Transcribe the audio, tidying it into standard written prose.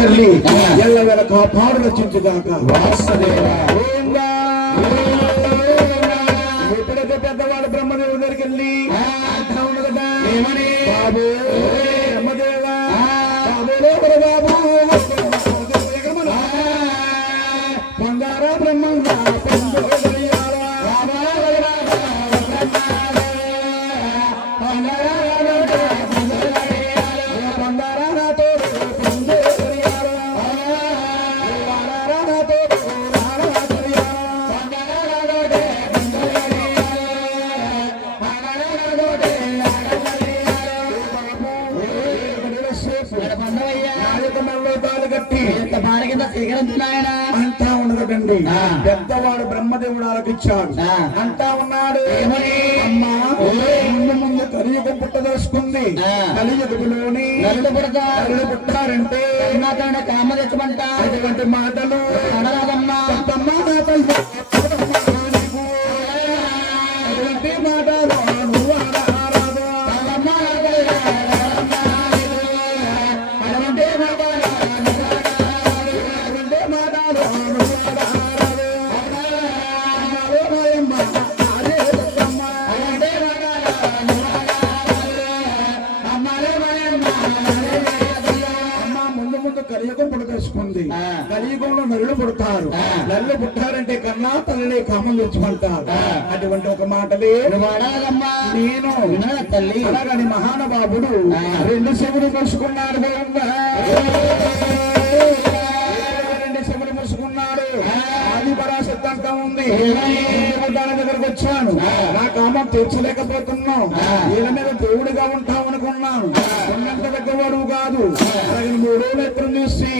తల్లి ఎల్లవేళ కాపాడు రచించుగాక. ఎప్పుడైతే పెద్దవాడు బ్రహ్మదేవుడి దగ్గరికి వెళ్ళి అంటా ఉంది కదా ఏమని, బాబు బ్రహ్మదేవా బంగారా బ్రహ్మంగా అంటా ఉండదండి. పెద్దవాడు బ్రహ్మదేవుడు ఆలకిచ్చాడు. అంటా ఉన్నాడు ఏమని, అమ్మా ముందు ముందు కలియుగం పుట్టదలుచుకుంది. కలియుగంలోని నరుడు పుట్టారంటే కామ తెచ్చమంట. అటువంటి మాటలు అనరాదమ్మా. అటువంటి మాటలు నువ్వు అనరాదు. కలియుగం పుడదలుచుకుంది. కలియుగంలో నరులు పుడతారు. నరులు పుట్టారంటే కన్నా తల్లిని కామం తెచ్చుకుంటారు. అటువంటి ఒక మాటలే నేను తల్లి అలాగని మహానుభావుడు రెండు శివుడు కలుసుకున్నాడు. రెండు శివుడు కలుసుకున్నాడు. ఆది పరాశక్తి అంతా ఉంది. దాని దగ్గరకు వచ్చాను. నా కామం తీర్చలేకపోతున్నావు. వీళ్ళ మీద దేవుడిగా ఉంటావు అనుకున్నాను. ఉన్నంత దగ్గరవాడు కాదు. అలాగే 3 రోజులు ఎత్తులు చూసి